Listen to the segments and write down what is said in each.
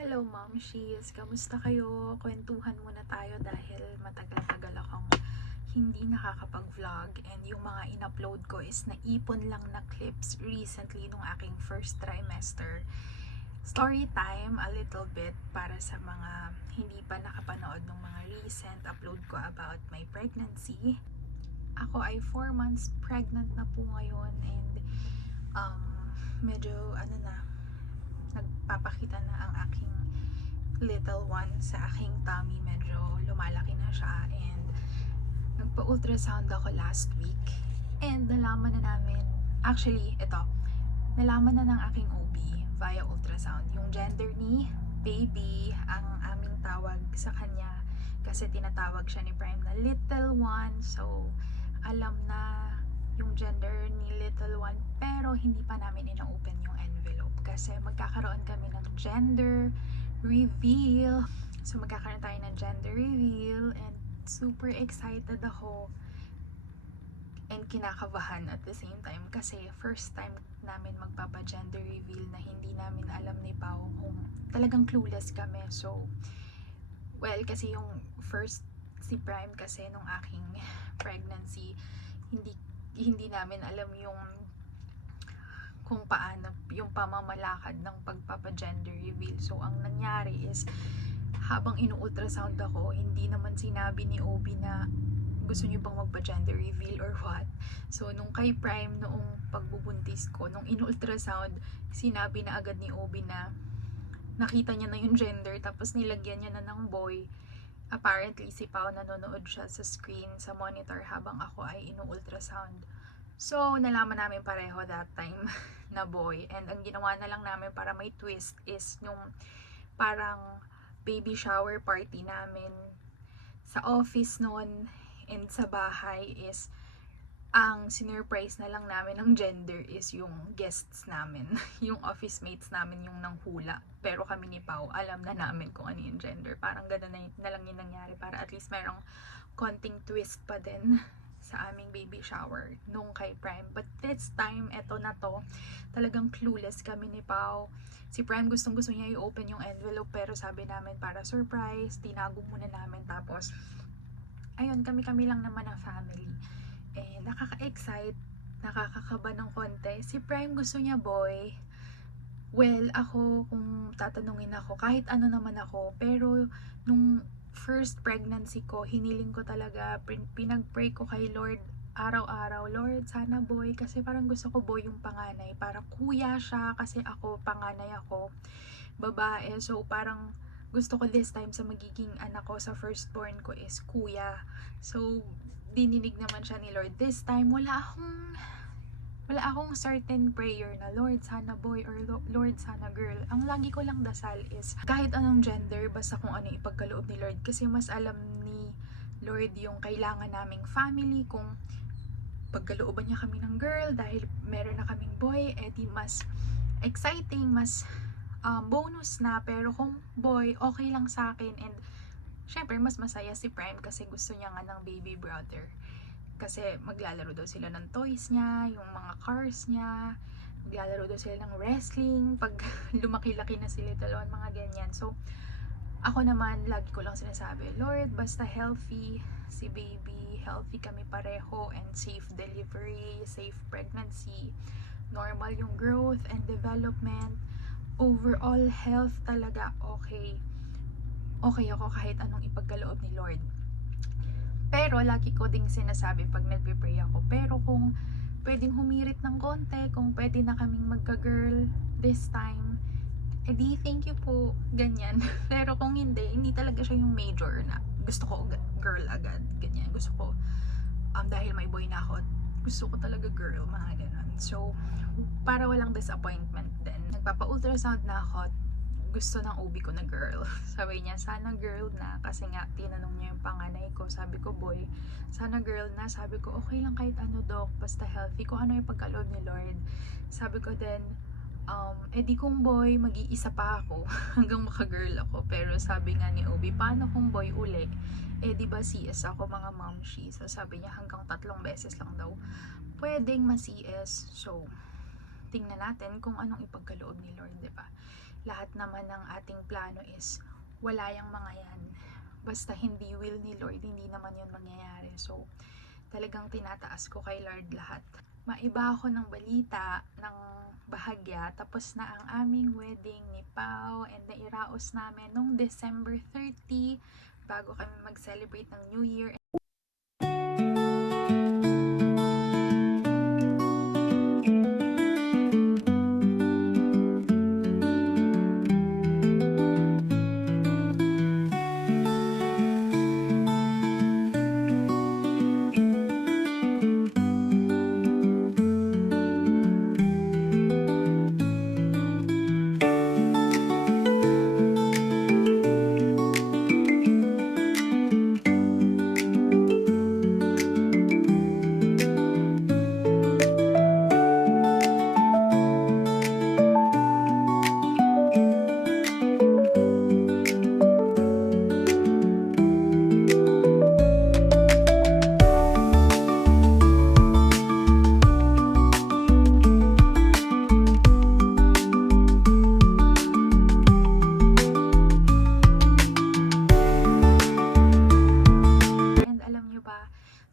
Hello, Mom She's. Kamusta kayo? Kwentuhan muna tayo dahil matagal-tagal akong hindi nakakapag-vlog and yung mga in-upload ko is naipon lang na clips recently nung aking first trimester. Story time a little bit para sa mga hindi pa nakapanood ng mga recent upload ko about my pregnancy. Ako ay 4 months pregnant na po ngayon and um, medyo nagpapakita na ang aking little one sa aking tummy. Medyo lumalaki na siya and nagpa-ultrasound ako last week and nalaman na namin, nalaman na ng aking OB via ultrasound yung gender ni baby, ang aming tawag sa kanya kasi tinatawag siya ni Prime na little one. So alam na yung gender ni little one pero hindi pa namin ina-open yung envelope kasi magkakaroon kami ng gender reveal. So magkakaroon tayo ng gender reveal and super excited ako and kinakabahan at the same time kasi first time namin magpapa-gender reveal na hindi namin alam ni Pao kung talagang clueless kami. So kasi yung first si Prime kasi nung aking pregnancy, hindi namin alam yung kung paano yung pamamalakad ng pagpapa-gender reveal. So ang nangyari is habang inu-ultrasound ako, hindi naman sinabi ni OB na gusto niyo bang magpa-gender reveal or what. So nung kay Prime noong pagbubuntis ko, nung inu-ultrasound, sinabi na agad ni OB na nakita niya na yung gender tapos nilagyan niya na ng boy. Apparently si Pao nanonood siya sa screen sa monitor habang ako ay inu-ultrasound. So nalaman namin pareho that time na boy, and ang ginawa na lang namin para may twist is nung parang baby shower party namin sa office noon and sa bahay is ang sinurprise na lang namin ng gender is yung guests namin. Yung office mates namin yung nanghula. Pero kami ni Pao, alam na namin kung ano yung gender. Parang gano'n na lang yung nangyari para at least merong konting twist pa din sa aming baby shower nung kay Prime. But this time, eto na to, talagang clueless kami ni Pao. Si Prime gustong gusto niya i-open yung envelope pero sabi namin para surprise, tinago muna namin. Tapos ayun, kami-kami lang naman ang family. Nakaka-excite, nakakakaba ng konti. Si Prime gusto niya boy. Well, ako, kung tatanungin ako, kahit ano naman ako, pero nung first pregnancy ko, hiniling ko talaga, pinag-pray ko kay Lord araw-araw, Lord, sana boy, kasi parang gusto ko boy yung panganay, para kuya siya, kasi ako, panganay ako, babae, so parang gusto ko this time sa magiging anak ko, sa firstborn ko is kuya. So, dininig naman siya ni Lord. This time, wala akong certain prayer na Lord sana boy or Lord sana girl. Ang lagi ko lang dasal is kahit anong gender, basta kung ano ipagkaloob ni Lord, kasi mas alam ni Lord yung kailangan naming family. Kung pagkalooban niya kami ng girl dahil meron na kaming boy, di mas exciting, mas bonus na. Pero kung boy, okay lang sa akin. And syempre mas masaya si Prime kasi gusto niya nga ng baby brother. Kasi maglalaro daw sila ng toys niya, yung mga cars niya, maglalaro daw sila ng wrestling, pag lumaki-laki na sila dalawang mga ganyan. So, ako naman, lagi ko lang sinasabi, Lord, basta healthy si baby, healthy kami pareho, and safe delivery, safe pregnancy, normal yung growth and development, overall health talaga okay. Okay ako kahit anong ipagkaloob ni Lord. Pero lagi ko ding sinasabi pag nagpe-pray ako, pero kung pwedeng humirit ng konti, kung pwede na kaming magka-girl this time, edi thank you po, ganyan. Pero kung hindi talaga siya yung major na gusto ko girl agad, ganyan. Gusto ko, dahil may boy na ako, gusto ko talaga girl, mga ganon. So, para walang disappointment din, nagpapa-ultrasound na ako, gusto ng OB ko na girl. Sabi niya, sana girl na. Kasi nga, tinanong niya yung panganay ko. Sabi ko, boy, sana girl na. Sabi ko, okay lang kahit ano, doc. Basta healthy. Kung ano yung pagkaloob ni Lord. Sabi ko din, di kung boy, mag-iisa pa ako. Hanggang maka-girl ako. Pero sabi nga ni OB, paano kung boy uli? Di ba CS ako, mga momshi. So sabi niya, hanggang 3 beses lang daw pwedeng ma-CS. So, tingnan natin kung anong ipagkaloob ni Lord, 'di ba? lahat naman ng ating plano is wala yung mga yan. Basta hindi will ni Lord, hindi naman yun mangyayari. So, talagang tinataas ko kay Lord lahat. Maiba ako ng balita, ng bahagya, tapos na ang aming wedding ni Pao and nairaos namin nung December 30 bago kami mag-celebrate ng New Year.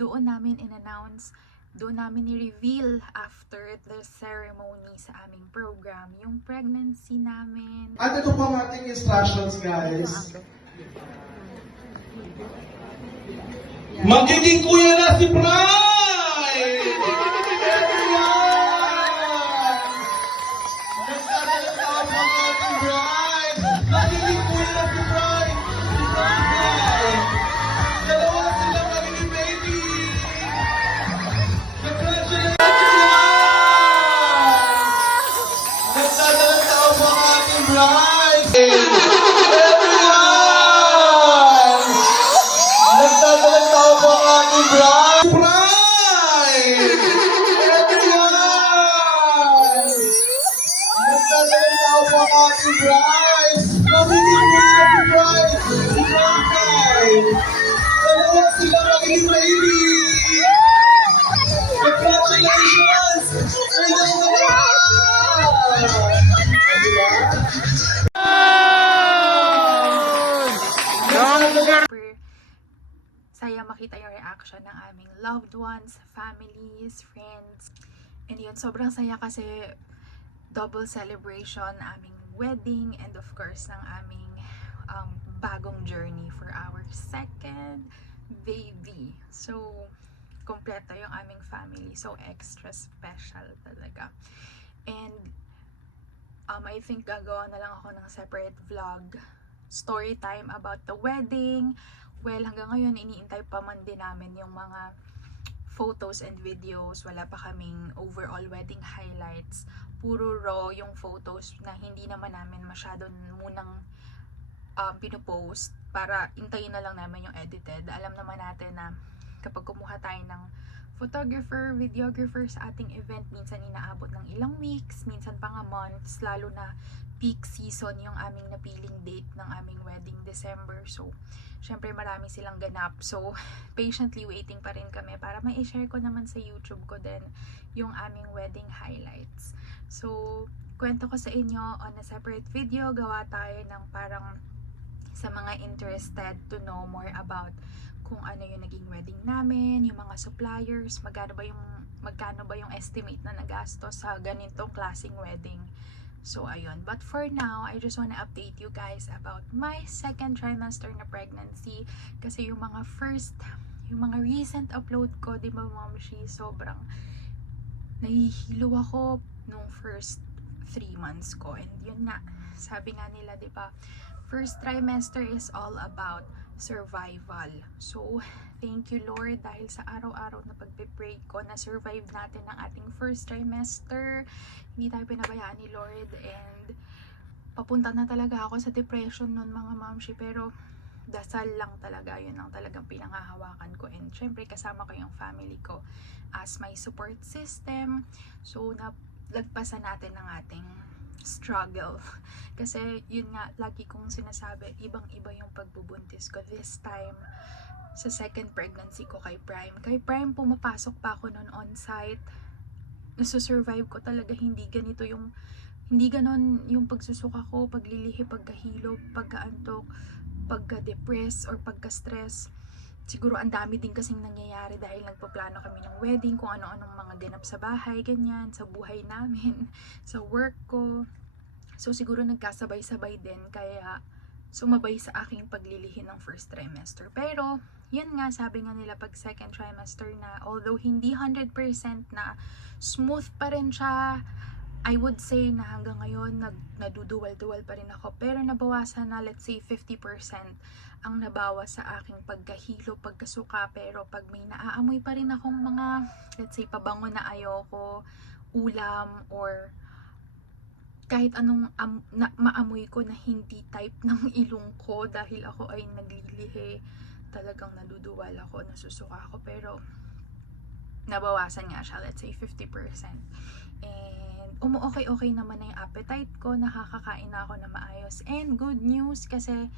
Doon namin in-announce, doon namin i-reveal after the ceremony sa aming program, yung pregnancy namin. At ito po ang ating instructions, guys. Magiging kuya na si Pride! Nagtatalakaw po ang ating bride! Magiging kuya na si Pride! Si Pride! Dalawa na silang magiging baby! Congratulations! Nagtatalakaw po ang ating bride! Nagdadalang tao po ang ating bride! Pride! Everyone! Nagdadalang tao po ang ating bride! Magiging po ang ating bride! Si Pride! Dalawa sila magiging baby! Congratulations! Sa inyong dalawa! Super saya makita yung reaction ng aming loved ones, families, friends. And yun, sobrang saya kasi double celebration, aming wedding, and of course, ng aming bagong journey for our second baby. So, kompleto yung aming family. So, extra special talaga. And I think gagawa na lang ako ng separate vlog, story time about the wedding. Well, hanggang ngayon, iniintay pa man din namin yung mga photos and videos. Wala pa kaming overall wedding highlights. Puro raw yung photos na hindi naman namin masyado munang pinupost para intayin na lang namin yung edited. Alam naman natin na kapag kumuha tayo ng photographer, videographer sa ating event, minsan inaabot ng ilang weeks, minsan pa nga months, lalo na peak season yung aming napiling date ng aming wedding, December. So, syempre marami silang ganap. So, patiently waiting pa rin kami para ma-share ko naman sa YouTube ko din yung aming wedding highlights. So, kwento ko sa inyo on a separate video. Gawa tayo ng parang sa mga interested to know more about kung ano yung naging wedding namin, yung mga suppliers, magkano ba yung estimate na nagastos sa ganitong klaseng wedding. So, ayun. But for now, I just wanna update you guys about my second trimester na pregnancy. Kasi yung mga recent upload ko, di ba, Momshi, sobrang nahihilo ako nung first 3 months ko. And yun nga, sabi nga nila, di ba, first trimester is all about survival. So, thank you Lord dahil sa araw-araw na pagpe-pray ko na survive natin ang ating first trimester. Hindi tayo pinabayaan ni Lord and papunta na talaga ako sa depression nun mga mamshi, pero dasal lang talaga, yun ang talagang pinangahawakan ko, and syempre kasama ko yung family ko as my support system. So, nalagpasan natin ang ating struggle. Kasi yun nga, lagi kong sinasabi, ibang-iba yung pagbubuntis ko this time sa second pregnancy ko kay Prime. Kay Prime, pumapasok pa ako noon on-site. Nasusurvive ko talaga, hindi ganito yung hindi ganon yung pagsusuka ko, paglilihi, pagkahilo, pagkaantok, pagka-depress or pagka-stress. Siguro ang dami din kasing nangyayari dahil nagpaplano kami ng wedding, kung ano-anong mga ganap sa bahay, ganyan, sa buhay namin, sa work ko. So siguro nagkasabay-sabay din, kaya sumabay sa aking paglilihi ng first trimester. Pero, yun nga, sabi nga nila pag second trimester na, although hindi 100% na smooth pa rin siya, I would say na hanggang ngayon naduduwal-duwal pa rin ako, pero nabawasan na, let's say 50% ang nabawas sa aking pagkahilo, pagkasuka. Pero pag may naaamoy pa rin akong mga, let's say pabango na ayoko, ulam, or kahit anong maamoy ko na hindi type ng ilong ko dahil ako ay naglilihi, talagang naduduwal ako, nasusuka ako. Pero nabawasan nga siya, let's say 50%. And okay naman na yung appetite ko, nakakakain na ako na maayos. And good news, kasi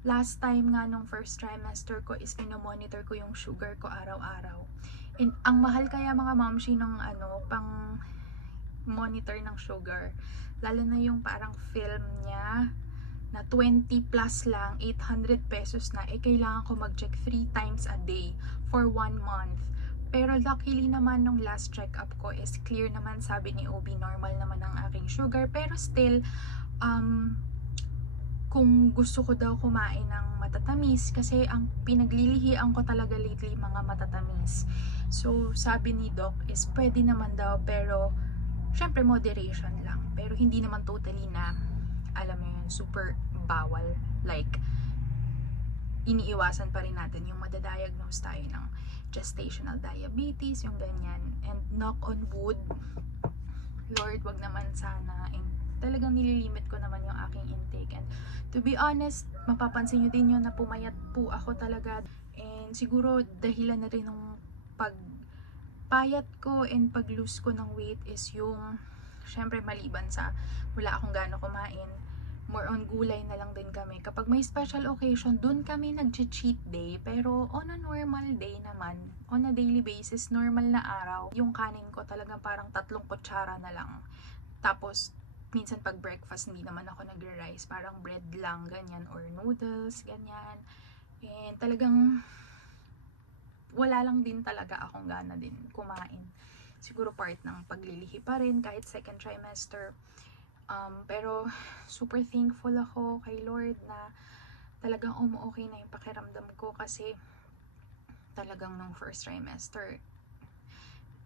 last time nga nung first trimester ko is pinomonitor ko yung sugar ko araw-araw. And ang mahal kaya mga momshi ng pang monitor ng sugar, lalo na yung parang film niya na 20 plus lang, 800 pesos na, kailangan ko mag-check 3 times a day for 1 month. Pero luckily naman nung last check-up ko is clear naman, sabi ni OB, normal naman ang aking sugar. Pero still, kung gusto ko daw kumain ng matatamis, kasi ang pinaglilihian ko talaga lately mga matatamis. So sabi ni Doc is pwede naman daw, pero syempre moderation lang. Pero hindi naman totally na, alam mo yun, super bawal. Like, iniiwasan pa rin natin yung madadiagnose tayo ng gestational diabetes, yung ganyan. And knock on wood, Lord, wag naman sana. And talagang nililimit ko naman yung aking intake. And to be honest, mapapansin nyo din yun na pumayat po ako talaga. And siguro dahilan na rin ng pagpayat ko and pag-lose ko ng weight is yung, syempre maliban sa wala akong gaano kumain, more on gulay na lang din kami. Kapag may special occasion, dun kami nag-cheat day. Pero on a normal day naman, on a daily basis, normal na araw, yung kanin ko talagang parang 3 kutsara na lang. Tapos, minsan pag breakfast, hindi naman ako nagre-rice. Parang bread lang, ganyan, or noodles, ganyan. And talagang, wala lang din talaga akong gana din kumain. Siguro part ng paglilihi pa rin, kahit second trimester. Pero super thankful ako kay Lord na talagang okay na yung pakiramdam ko, kasi talagang nung first trimester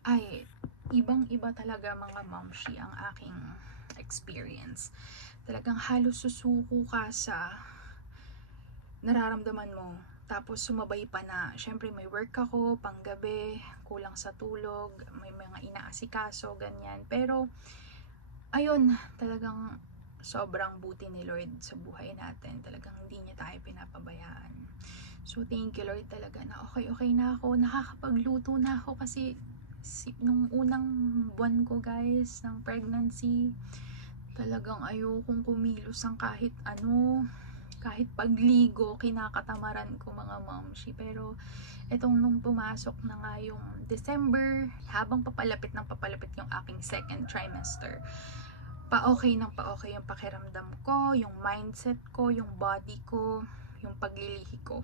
ay ibang-iba talaga mga momshi ang aking experience. Talagang halos susuko ka sa nararamdaman mo. Tapos sumabay pa na, syempre may work ako, panggabi, kulang sa tulog, may mga inaasikaso, ganyan. Pero ayun, talagang sobrang buti ni Lord sa buhay natin. Talagang hindi niya tayo pinapabayaan. So, thank you Lord talaga na okay na ako. Nakakapagluto na ako kasi nung unang buwan ko guys, ng pregnancy, talagang ayokong kumilos ng kahit ano. Kahit pagligo, kinakatamaran ko mga momshi. Pero etong nung pumasok na nga yung December, habang papalapit yung aking second trimester, pa-okay yung pakiramdam ko, yung mindset ko, yung body ko, yung paglilihi ko.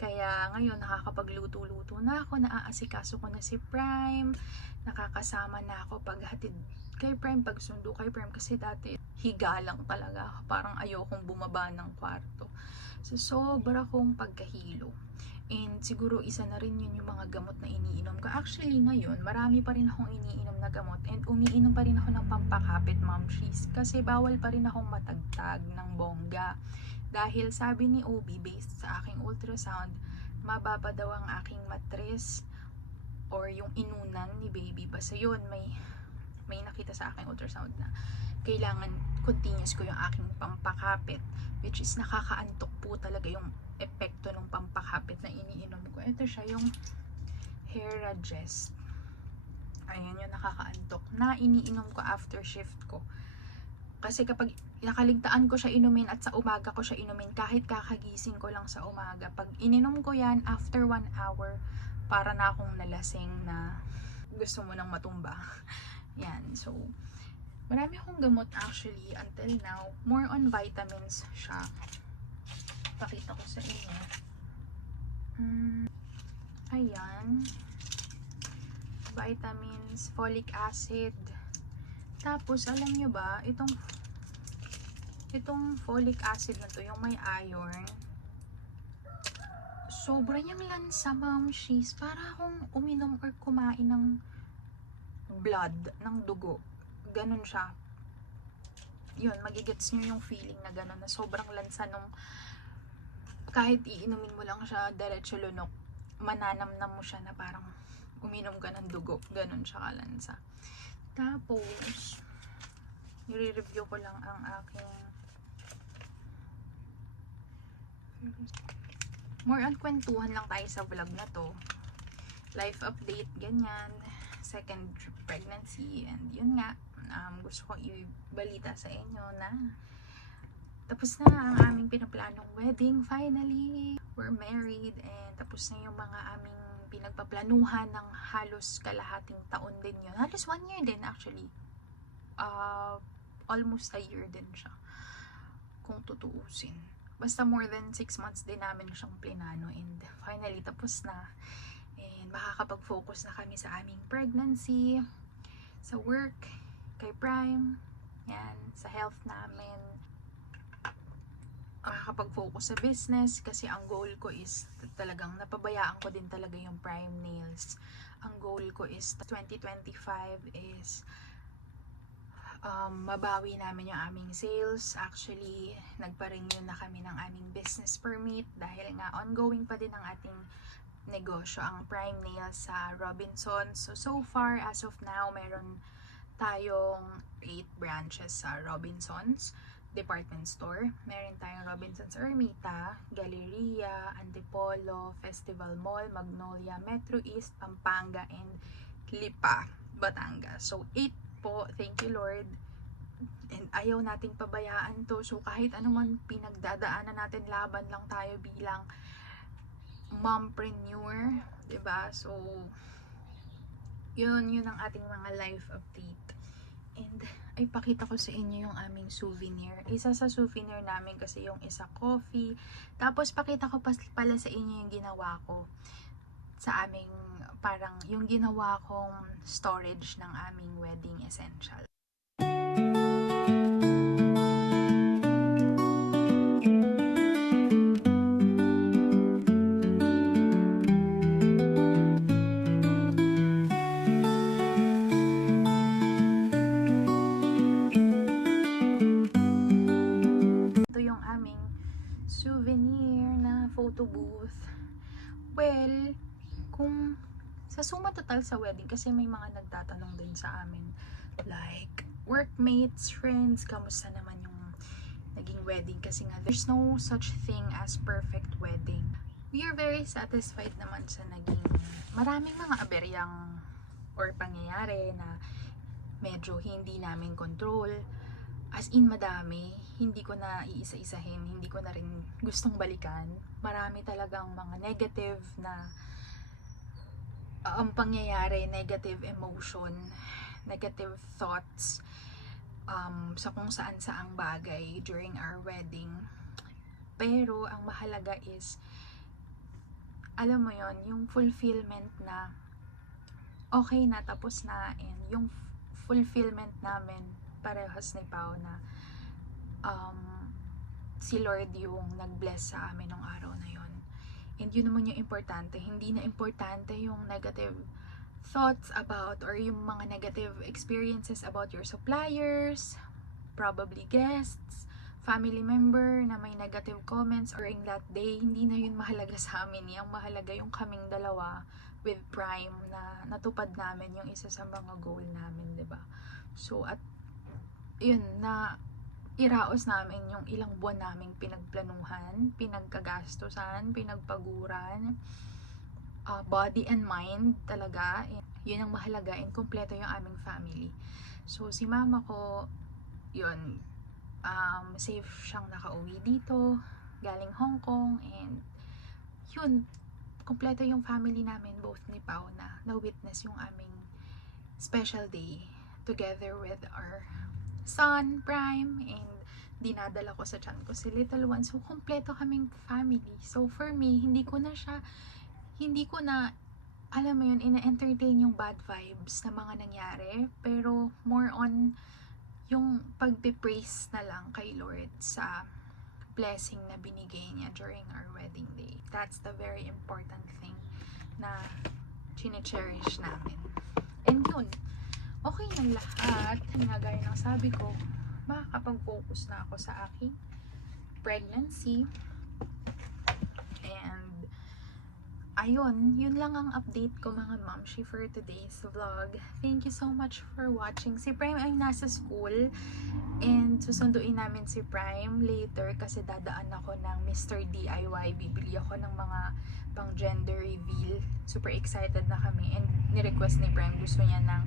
Kaya ngayon nakakapagluto-luto na ako, naaasikaso ko na si Prime, nakakasama na ako paghatid kay Prime, pagsundo kay Prime, kasi dati higa lang talaga ako, parang ayokong bumaba ng kwarto. So sobra kong pagkahilo. And siguro isa na rin yun yung mga gamot na iniinom ko. Actually ngayon, marami pa rin akong iniinom na gamot, and umiinom pa rin ako ng pampakapit, momshies, kasi bawal pa rin akong matagtag ng bongga. Dahil sabi ni OB, based sa aking ultrasound, mababa daw ang aking matres or yung inunan ni baby. Basta yun, may nakita sa aking ultrasound na kailangan continuous ko yung aking pampakapit, which is nakakaantok po talaga yung epekto ng pampakapit na iniinom ko. Ito siya, yung Heragest. Ayan yung nakakaantok na iniinom ko after shift ko. Kasi kapag nakaligtaan ko siya inumin at sa umaga ko siya inumin, kahit kakagising ko lang sa umaga, pag ininom ko yan, after 1 hour, para na akong nalasing na gusto mo nang matumba. Yan, so Marami akong gamot actually until now. More on vitamins siya. Pakita ko sa inyo. Ayan. Vitamins, folic acid. Tapos, alam nyo ba, itong folic acid na to, yung may iron, sobra niyang lansa, ma'am, she's para akong uminom or kumain ng blood, ng dugo. Ganun siya. Yun, magigets nyo yung feeling na ganun, na sobrang lansa nung kahit iinumin mo lang siya, diretso lunok, mananamnam mo siya na parang uminom ka ng dugo. Ganun siya kalansa. Tapos, nire-review ko lang ang aking more on kwentuhan lang tayo sa vlog na to. Life update, ganyan. Second pregnancy, and yun nga, gusto ko ibalita sa inyo na tapos na ang aming pinaplanong wedding. Finally, we're married, and tapos na yung mga aming pinagpaplanuhan ng halos kalahating taon din yun. Halos 1 year din actually. Almost a year din siya kung tutuusin. Basta more than 6 months din namin siyang plinano, and finally tapos na. And makakapag-focus na kami sa aming pregnancy, sa work, kay Prime, yan, sa health namin. Makakapag-focus sa business kasi ang goal ko is talagang napabayaan ko din talaga yung Prime Nails. Ang goal ko is 2025 is mabawi namin yung aming sales. Actually, nagpa-renew na kami ng aming business permit dahil nga ongoing pa din ang ating negosyo, ang Prime Nails sa Robinsons. So far, as of now, meron tayong 8 branches sa Robinsons department store. Meron tayong Robinsons Ermita, Galleria, Antipolo, Festival Mall, Magnolia, Metro East, Pampanga, and Lipa, Batangas. So 8 po, thank you Lord. And ayaw nating pabayaan to. So kahit anuman pinagdadaanan natin, laban lang tayo bilang mompreneur, 'di ba? So yun ang ating mga life update. And ay pakita ko sa inyo yung aming souvenir. Isa sa souvenir namin kasi yung isa coffee. Tapos pakita ko pala sa inyo yung ginawa ko sa aming, parang yung ginawa kong storage ng aming wedding essential. Souvenir na photo booth. Well, kung sa suma total sa wedding, kasi may mga nagtatanong din sa amin, like workmates, friends, kamusta naman yung naging wedding, kasi nga there's no such thing as perfect wedding. We are very satisfied naman sa naging, maraming mga aberyang or pangyayari na medyo hindi namin control. As in madami, hindi ko na iisa-isahin, hindi ko na rin gustong balikan. Marami talagang mga negative na pangyayari, negative emotion, negative thoughts sa kung saan-saang bagay during our wedding. Pero ang mahalaga is, alam mo yon, yung fulfillment na okay na, tapos na, and yung fulfillment namin parehas ni Pao na si Lord yung nag-bless sa amin nung araw na yon. And yun naman yung importante. Hindi na importante yung negative thoughts about or yung mga negative experiences about your suppliers, probably guests, family member na may negative comments or in that day. Hindi na yun mahalaga sa amin. Yung mahalaga yung kaming dalawa with Prime na natupad namin yung isa sa mga goal namin, 'di ba? So at yun na iraos namin yung ilang buwan naming pinagplanuhan, pinagkagastusan, pinagpaguran, body and mind talaga. Yun ang mahalaga, and kompleto yung aming family. So si mama ko, yun, safe siyang nakauwi dito galing Hong Kong, and yun, kompleto yung family namin, both ni Pao, na witness yung aming special day together with our son, Prime, and dinadala ko sa tiyan ko si little one. So, kompleto kaming family. So, for me, hindi ko na, alam mo yun, ina-entertain yung bad vibes na mga nangyari. Pero, more on, yung pagpipraise na lang kay Lord sa blessing na binigay niya during our wedding day. That's the very important thing na chine-cherish namin. And yun, okay na lahat. Nga gaya ng sabi ko, makakapag-focus na ako sa aking pregnancy. And ayun, yun lang ang update ko mga mamshi for today's vlog. Thank you so much for watching. Si Prime ay nasa school and susunduin namin si Prime later kasi dadaan ako ng Mr. DIY. Bibili ako ng mga pang gender reveal. Super excited na kami and ni-request ni Prime, gusto niya ng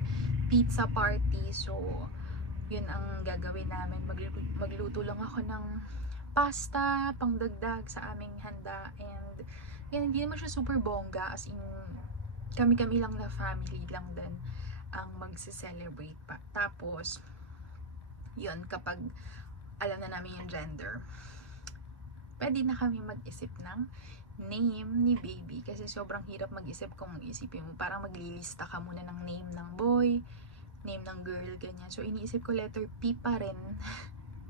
pizza party. So, yun ang gagawin namin. Magluto lang ako ng pasta, pangdagdag sa aming handa. And yan, hindi naman siya super bongga, as in kami-kami lang na family lang din ang magse-celebrate pa. Tapos yun, kapag alam na namin yung gender, pwede na kami mag-isip ng name ni baby kasi sobrang hirap mag-isip kung isipin mo, parang maglilista ka muna ng name ng boy, name ng girl, ganyan. So iniisip ko letter P pa rin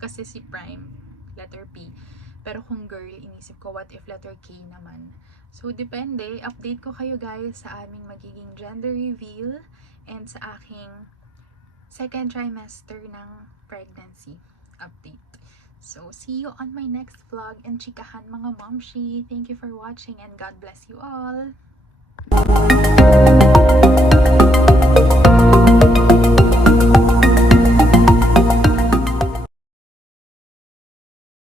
kasi si Prime letter P, pero kung girl, inisip ko what if letter K naman. So depende, update ko kayo guys sa aming magiging gender reveal and sa aking second trimester ng pregnancy update. So see you on my next vlog and chikahan mga momshi. Thank you for watching and God bless you all.